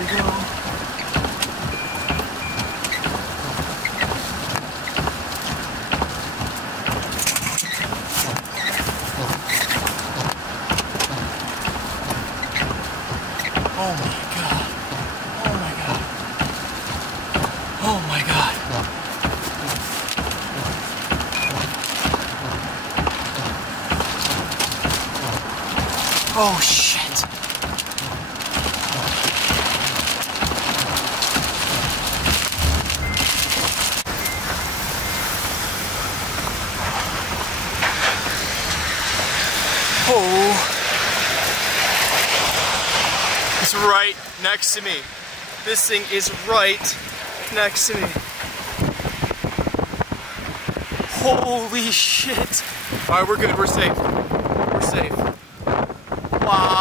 we go. Oh my God. Oh my God. Oh my God. Oh shit. Oh. It's right next to me. This thing is right next to me. Holy shit. Alright, we're good. We're safe. We're safe. Wow.